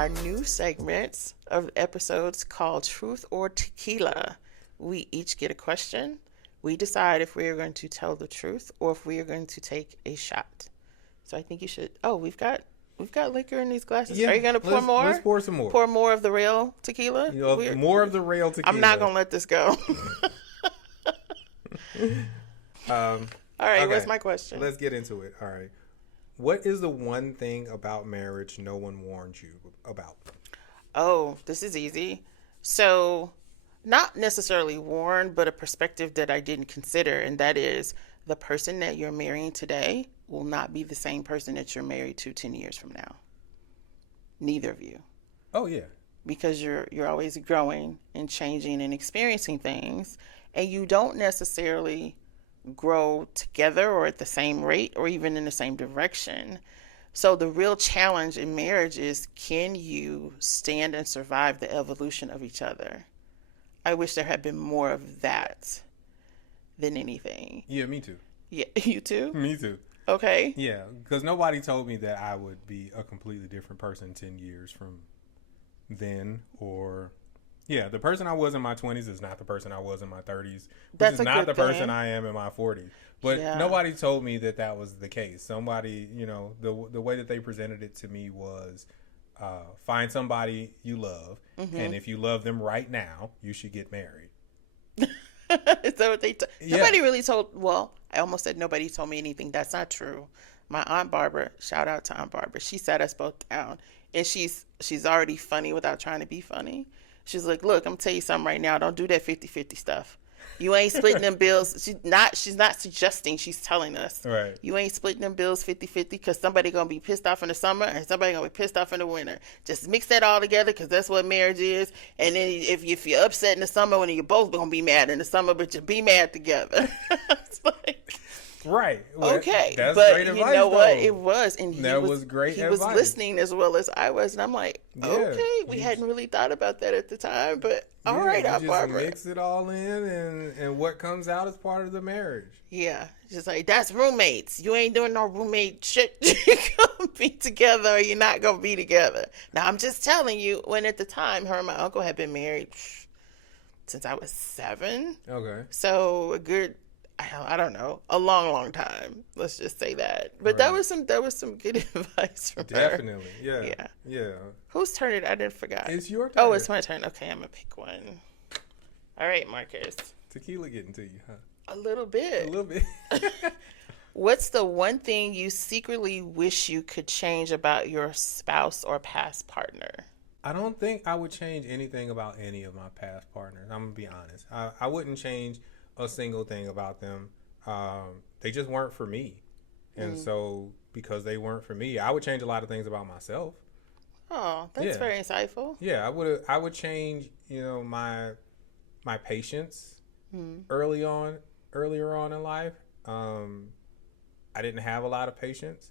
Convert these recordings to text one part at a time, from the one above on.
our new segments of episodes called Truth or Tequila. We each get a question. We decide if we are going to tell the truth or if we are going to take a shot. So I think you should. Oh, we've got liquor in these glasses. Yeah, Are you going to pour more? Let's pour some more. Pour more of the real tequila? More of the real tequila. I'm not going to let this go. All right, okay. What's my question? Let's get into it. All right. What is the one thing about marriage no one warned you about? Oh, this is easy. So, not necessarily warned, but a perspective that I didn't consider, and that is the person that you're marrying today will not be the same person that you're married to 10 years from now. Neither of you. Oh, yeah. Because you're always growing and changing and experiencing things, and you don't necessarily grow together or at the same rate or even in the same direction. So the real challenge in marriage is, can you stand and survive the evolution of each other? I wish there had been more of that than anything. Yeah, me too. Yeah, you too? Me too. Okay. Yeah, because nobody told me that I would be a completely different person 10 years from then. Or, yeah, the person I was in my 20s is not the person I was in my 30s. Which is not the person I am in my 40s. But nobody told me that that was the case. Somebody, the way that they presented it to me was, find somebody you love, and if you love them right now, you should get married. Is that what they Nobody really told, well, I almost said nobody told me anything. That's not true. My Aunt Barbara, shout out to Aunt Barbara, she sat us both down, and she's already funny without trying to be funny. She's like, look, I'm going to tell you something right now. Don't do that 50-50 stuff. You ain't splitting them bills. She's not suggesting, she's telling us. Right. You ain't splitting them bills 50-50 because somebody going to be pissed off in the summer and somebody going to be pissed off in the winter. Just mix that all together because that's what marriage is. And then if you're upset in the summer, when you're both going to be mad in the summer, but you be mad together. It's like... Right. Well, okay. That's but great advice, you know what? though. It was. And he was great he advice. was listening as well as I was. And I'm like, okay, we hadn't really thought about that at the time. But all right, Aunt Barbara. Mix it all in, and what comes out is part of the marriage. Yeah. Just like, that's roommates. You ain't doing no roommate shit. You're going to be together or you're not going to be together. Now, I'm just telling you, when at the time, her and my uncle had been married since I was 7. Okay. So a good... I don't know, a long time. Let's just say that. But right. that was some good advice from her. Definitely, yeah. Whose turn it? I didn't forget. It's your turn. Oh, it's my turn. Okay, I'm gonna pick one. All right, Marcus. Tequila getting to you, huh? A little bit. A little bit. What's the one thing you secretly wish you could change about your spouse or past partner? I don't think I would change anything about any of my past partners. I'm gonna be honest. I wouldn't change a single thing about them. They just weren't for me. And so because they weren't for me, I would change a lot of things about myself. Oh, that's very insightful. Yeah, I would change, my patience earlier on in life. I didn't have a lot of patience.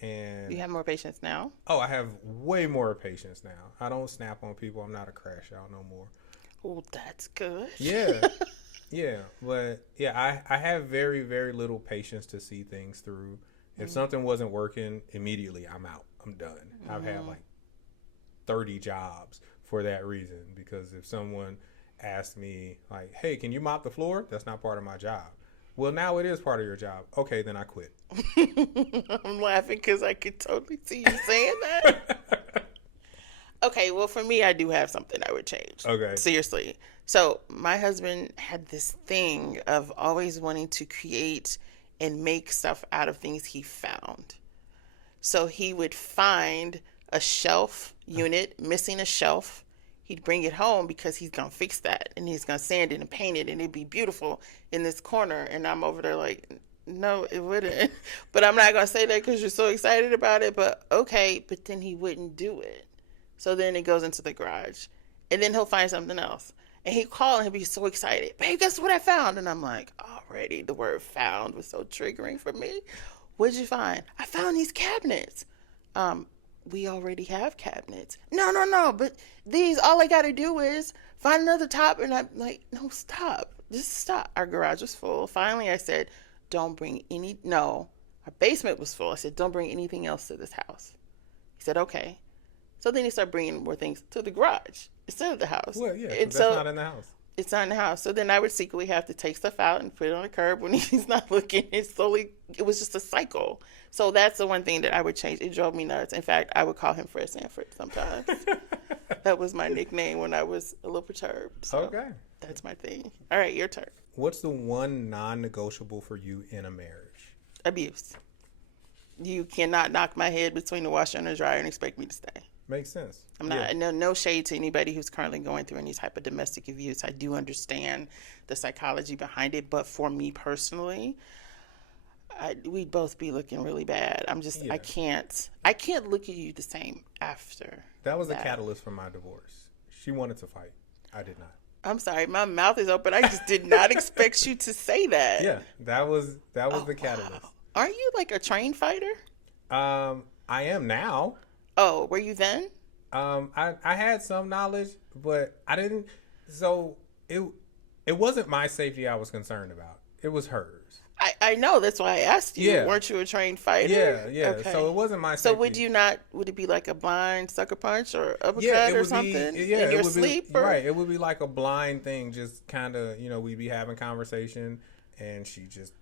And you have more patience now? Oh, I have way more patience now. I don't snap on people. I'm not a crash out no more. Oh, that's good. Yeah. Yeah, but I have very, very little patience to see things through. If something wasn't working, immediately I'm out. I'm done. I've had like 30 jobs for that reason, because if someone asked me like, hey, can you mop the floor? That's not part of my job. Well, now it is part of your job. Okay, then I quit. I'm laughing because I could totally see you saying that. Okay, well, for me, I do have something I would change. Okay. Seriously. So my husband had this thing of always wanting to create and make stuff out of things he found. So he would find a shelf unit, missing a shelf. He'd bring it home because he's going to fix that. And he's going to sand it and paint it. And it'd be beautiful in this corner. And I'm over there like, no, it wouldn't. But I'm not going to say that because you're so excited about it. But okay. But then he wouldn't do it. So then it goes into the garage. And then he'll find something else. And he'd call and he'd be so excited. Babe, guess what I found? And I'm like, already the word found was so triggering for me. What'd you find? I found these cabinets. We already have cabinets. No. But these, all I got to do is find another top. And I'm like, no, stop. Just stop. Our garage was full. Finally, I said, don't bring our basement was full. I said, don't bring anything else to this house. He said, okay. So then he started bringing more things to the garage instead of the house. Well, yeah, And because that's so not in the house. it's not in the house. So then I would secretly have to take stuff out and put it on the curb when he's not looking. It was just a cycle. So that's the one thing that I would change. It drove me nuts. In fact, I would call him Fred Sanford sometimes. That was my nickname when I was a little perturbed. So Okay. that's my thing. All right, your turn. What's the one non-negotiable for you in a marriage? Abuse. You cannot knock my head between the washer and the dryer and expect me to stay. Makes sense. I'm not, no shade to anybody who's currently going through any type of domestic abuse. I do understand the psychology behind it, but for me personally, we'd both be looking really bad. I can't look at you the same after. That was a catalyst for my divorce. She wanted to fight. I did not. I'm sorry, my mouth is open. I just did not expect you to say that. Yeah, that was the catalyst. Wow. Aren't you like a trained fighter? I am now. Oh, were you then? I had some knowledge, but I didn't. So it wasn't my safety I was concerned about. It was hers. I know. That's why I asked you. Yeah. Weren't you a trained fighter? Yeah. Okay. So it wasn't my safety. So would it be like a blind sucker punch or uppercut or something in your sleep? Right. It would be like a blind thing, just kind of, we'd be having conversation and she just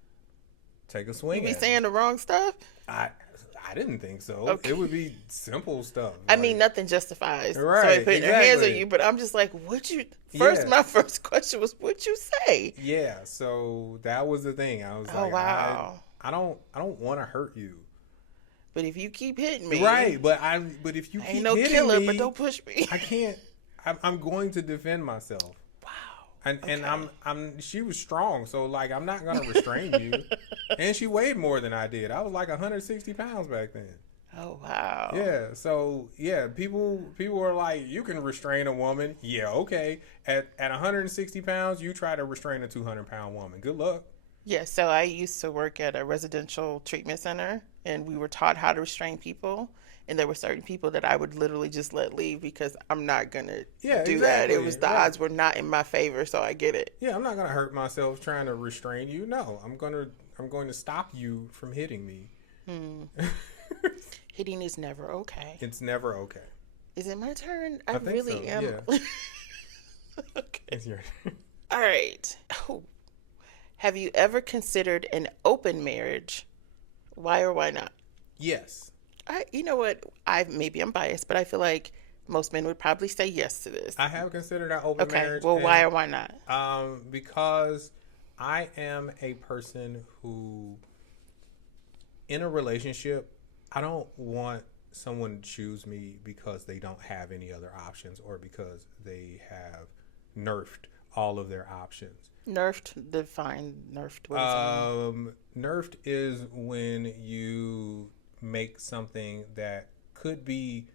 take a swing. You be saying the wrong stuff? I didn't think so. Okay. It would be simple stuff. I mean, nothing justifies right, somebody putting their hands on exactly. you, but I'm just like, my first question was, what'd you say? Yeah, so that was the thing. I was like, wow. I don't want to hurt you. But if you keep hitting me, right? But if you I keep ain't no hitting killer, me, but don't push me. I can't. I'm going to defend myself. Wow. And she was strong, so like I'm not gonna restrain you. And she weighed more than I did. I was like 160 pounds back then. Oh wow. Yeah. So yeah, people were like, you can restrain a woman. Yeah, okay. At 160 pounds, you try to restrain a 200-pound woman. Good luck. Yeah. So I used to work at a residential treatment center, and we were taught how to restrain people. And there were certain people that I would literally just let leave because I'm not gonna do that. It was the odds were not in my favor, so I get it. Yeah, I'm not gonna hurt myself trying to restrain you. No, I'm going to stop you from hitting me. Hitting is never okay. It's never okay. Is it my turn? I really so, am. Yeah. Okay. It's your turn. All right. Oh. Have you ever considered an open marriage? Why or why not? Yes. You know what? Maybe I'm biased, but I feel like most men would probably say yes to this. I have considered an open marriage. Well, why or why not? Because I am a person who, in a relationship, I don't want someone to choose me because they don't have any other options or because they have nerfed all of their options. Define nerfed. What is nerfed is when you make something that could be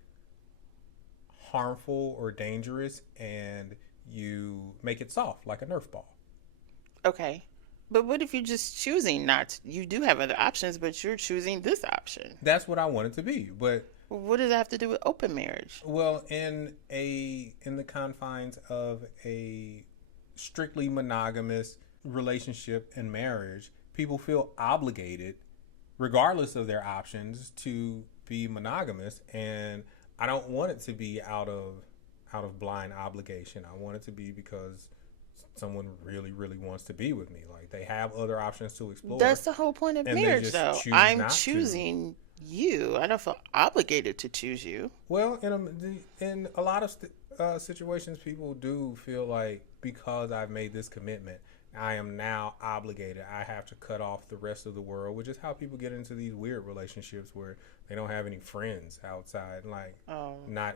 harmful or dangerous and you make it soft like a Nerf ball. Okay. But what if you're just choosing not? You do have other options, but you're choosing this option. That's what I want it to be. But what does that have to do with open marriage? Well, in the confines of a strictly monogamous relationship and marriage, people feel obligated, regardless of their options, to be monogamous. And I don't want it to be out of blind obligation. I want it to be because someone really, really wants to be with me. Like, they have other options to explore. That's the whole point of marriage, though. I'm choosing you. I don't feel obligated to choose you. Well, in a lot of situations, people do feel like because I've made this commitment, I am now obligated. I have to cut off the rest of the world, which is how people get into these weird relationships where they don't have any friends outside. Like, not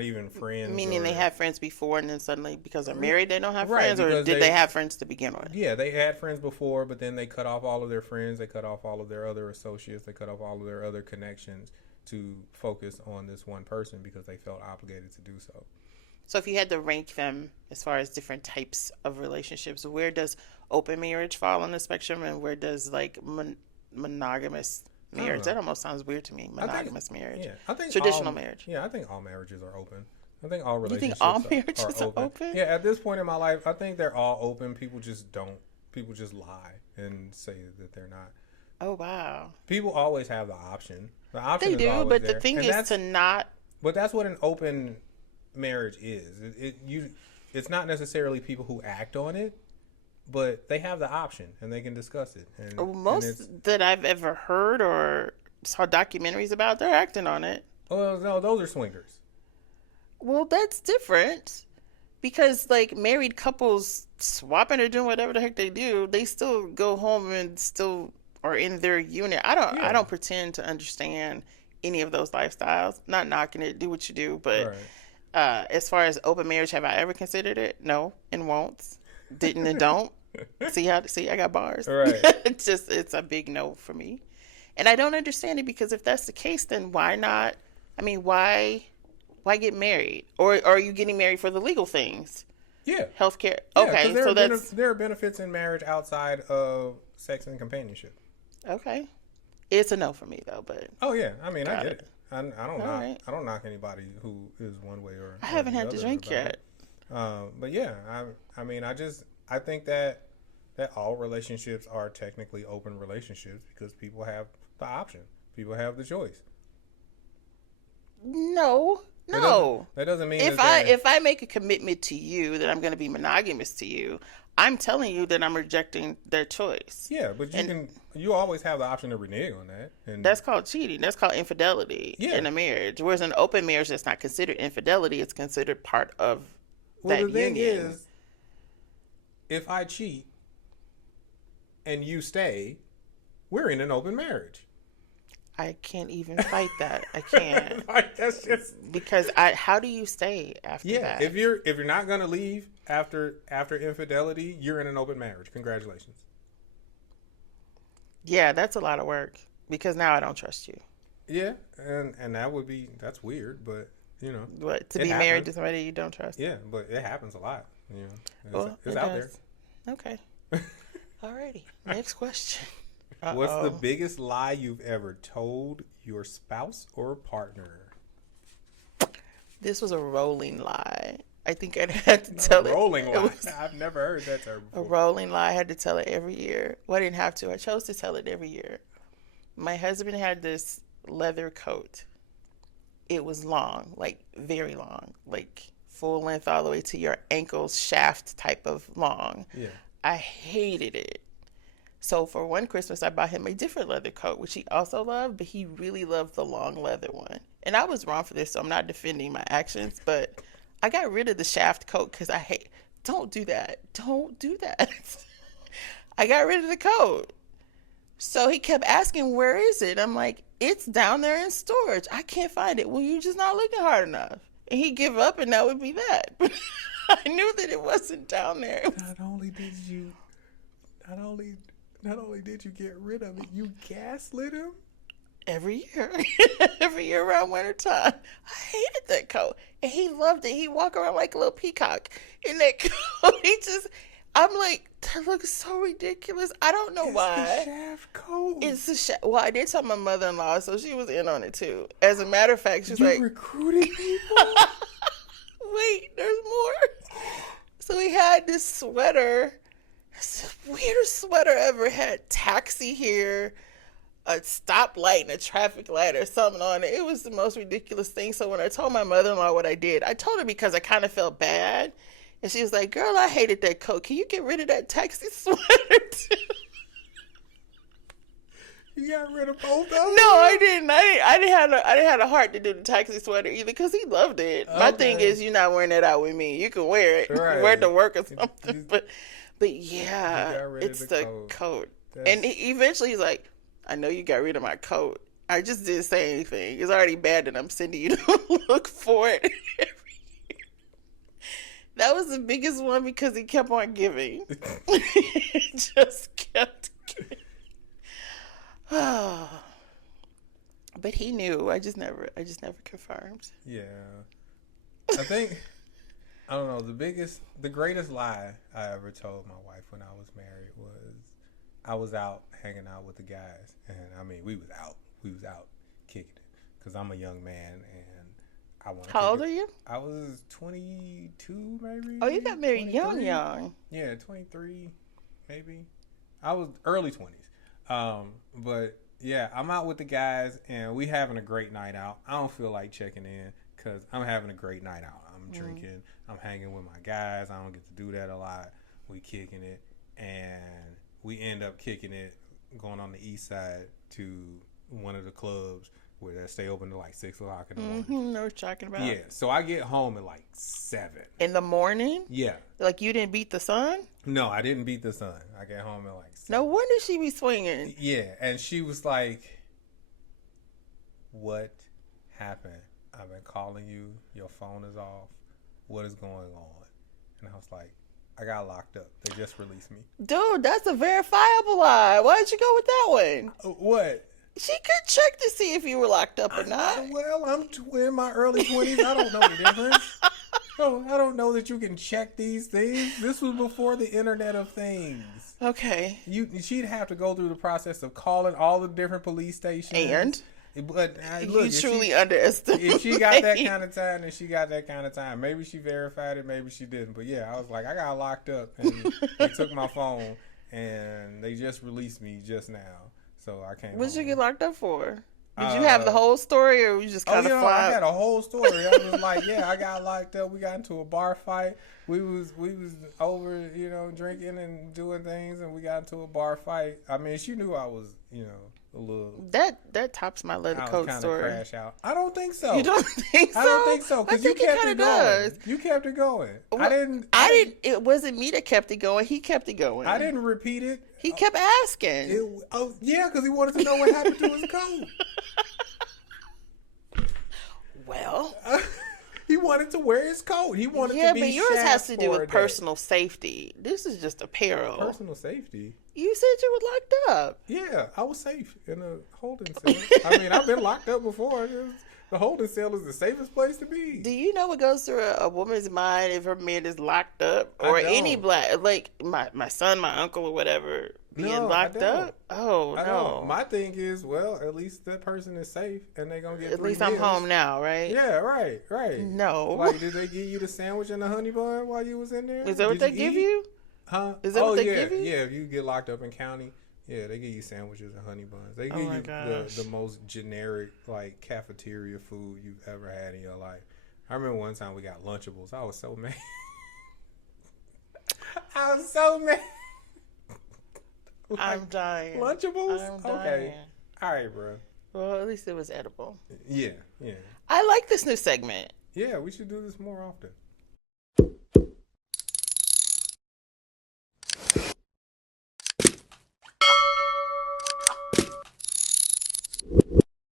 even friends. Meaning they had friends before and then suddenly because they're married they don't have friends? Or did they have friends to begin with? Yeah, they had friends before, but then they cut off all of their friends. They cut off all of their other associates. They cut off all of their other connections to focus on this one person because they felt obligated to do so. So if you had to rank them as far as different types of relationships, where does open marriage fall on the spectrum and where does like monogamous marriage? That almost sounds weird to me. Monogamous marriage. Yeah, I think traditional marriage. Yeah, I think all marriages are open. I think all relationships you think all marriages are open. Yeah, at this point in my life, I think they're all open. People just lie and say that they're not. Oh wow. People always have the option. The option they is do, always but there. the thing is to not But that's what an open marriage is. It's not necessarily people who act on it, but they have the option and they can discuss it. And it's Most that I've ever heard or saw documentaries about, they're acting on it. well, no, those are swingers. Well, that's different because like married couples swapping or doing whatever the heck they do, they still go home and still are in their unit. I Yeah, don't pretend to understand any of those lifestyles. Not knocking it, do what you do, but right. as far as open marriage, have I ever considered it? No, and won't. Didn't and don't. See, I got bars. Right. It's a big no for me. And I don't understand it because if that's the case, then why not? I mean, why get married? Or are you getting married for the legal things? Yeah. Healthcare. Yeah, Okay, because so that's there are benefits in marriage outside of sex and companionship. okay. It's a no for me though, but Oh yeah, I mean I got get it. it. I don't All knock right. I don't knock anybody who is one way I or haven't the had to other drink about yet. it. But yeah, I mean I think that all relationships are technically open relationships because people have the option, people have the choice. No, That doesn't no. that doesn't mean If that I they're if I make a commitment to you that I'm going to be monogamous to you, I'm telling you that I'm rejecting their choice. yeah, but And you always have the option to renege on that, and that's called cheating. That's called infidelity yeah. in a marriage. Whereas an open marriage that's not considered infidelity, it's considered part of Well, the that thing union. is, if I cheat and you stay, we're in an open marriage. I can't even fight that. I can't. Like that's just Because I how do you stay after yeah. that? If you're not gonna leave after infidelity, you're in an open marriage. Congratulations. Yeah, that's a lot of work because now I don't trust you. Yeah, and that's weird, but you know What, to it be married happens. to somebody you don't trust? Yeah, but it happens a lot. You know, Well, it's it out does. Okay. there. Alrighty. Next question. What's the Uh-oh. biggest lie you've ever told your spouse or partner? This was a rolling lie. I think I'd had to tell it. Rolling It lie. was I've never heard that term a before. rolling lie. I had to tell it every year. Well, I didn't have to. I chose to tell it every year. My husband had this leather coat. It was long, like very long, like full length all the way to your ankles shaft type of long. Yeah. I hated it. So for one Christmas, I bought him a different leather coat, which he also loved, but he really loved the long leather one. And I was wrong for this, so I'm not defending my actions, but I got rid of the shaft coat because I hate. Don't do that. Don't do that. I got rid of the coat. So he kept asking, "Where is it?" I'm like, "It's down there in storage. I can't find it." "Well, you're just not looking hard enough." And he'd give up, and that would be that. But I knew that it wasn't down there. It was Not only did you, not only, not only did you get rid of it, you gaslit him. every year, every year around winter time. I hated that coat, and he loved it. He walk around like a little peacock in that coat. I'm like, that looks so ridiculous. I don't know It's why. the shaft coat. It's the well, I did tell my mother-in-law, so she was in on it too. As a matter of fact, she was you like, recruited people. "Wait, there's more." So he had this sweater. It's the weirdest sweater ever. Had taxi here, a stoplight and a traffic light or something on it. It was the most ridiculous thing. So when I told my mother-in-law what I did, I told her because I kind of felt bad. And she was like, "Girl, I hated that coat. Can you get rid of that taxi sweater too?" You got rid of both of them. No, I didn't. I didn't have a heart to do the taxi sweater either because he loved it. My thing Okay. is, you're not wearing that out with me. You can wear it, Right. wear it to work or You- something. you- But yeah, got rid of it's the the coat. coat. That's- And eventually he's like, "I know you got rid of my coat. I just didn't say anything. It's already bad that I'm sending you to look for it every year." That was the biggest one because he kept on giving. He just kept giving. But he knew. I just never confirmed. Yeah. I think I don't know, the greatest lie I ever told my wife when I was married was I was out hanging out with the guys, and I mean we was out kicking it because I'm a young man and I want to. How old are you? I was 22 maybe. Oh, you got married 23? young. Yeah, 23 maybe. I was early 20s. But yeah, I'm out with the guys and we having a great night out. I don't feel like checking in because I'm having a great night out. I'm drinking. I'm hanging with my guys. I don't get to do that a lot. We kicking it, and we end up kicking it, going on the east side to one of the clubs where they stay open to like 6 o'clock in the morning. Mm-hmm. Know what you're talking about. Yeah, so I get home at like 7 in the morning. Yeah, like you didn't beat the sun. No, I didn't beat the sun. I get home at like 7. No wonder she be swinging. Yeah, and she was like, "What happened? I've been calling you. Your phone is off. What is going on?" And I was like, "I got locked up. They just released me." Dude, that's a verifiable lie. Why did you go with that one? What? She could check to see if you were locked up or not. Well, I'm in my early 20s. I don't know the difference. I don't know that you can check these things. This was before the Internet of Things. Okay. She'd have to go through the process of calling all the different police stations. But look, you truly underestimate. If she got that kind of time, then she got that kind of time. Maybe she verified it, maybe she didn't. But yeah, I was like, I got locked up, and they took my phone, and they just released me just now. So I can't. What did you get locked up for? Did you have the whole story, or you just kind of I had a whole story. I was like, yeah, I got locked up. We got into a bar fight. We was over, drinking and doing things, and we got into a bar fight. I mean, she knew I was, a little. That tops my leather coat story. Crash out. I don't think so. You don't think so? I don't think so, because you kept it going. Does. You kept it going. Well, I didn't. It wasn't me that kept it going. He kept it going. I didn't repeat it. He kept asking. Yeah, because he wanted to know what happened to his coat. Well, he wanted to wear his coat. He wanted to be Yeah, but yours has to do with day. personal safety. This is just apparel. Personal safety? You said you were locked up. Yeah, I was safe in a holding cell. I mean, I've been locked up before. The holding cell is the safest place to be. Do you know what goes through a woman's mind if her man is locked up? Or any black, like my son, my uncle, or whatever, being locked up? Oh, I no. don't. My thing is, well, at least that person is safe and they're going to get At least meals. I'm home now, right? Yeah, right. No. Like, did they give you the sandwich and the honey bun while you was in there? Is that what they give you? Huh? Is that what they give you? Yeah, if you get locked up in county, yeah, they give you sandwiches and honey buns. They give you the most generic, like, cafeteria food you've ever had in your life. I remember one time we got Lunchables. I was so mad. I was so mad. I'm dying. Lunchables? I'm dying. Okay. All right, bro. Well, at least it was edible. Yeah. I like this new segment. Yeah, we should do this more often.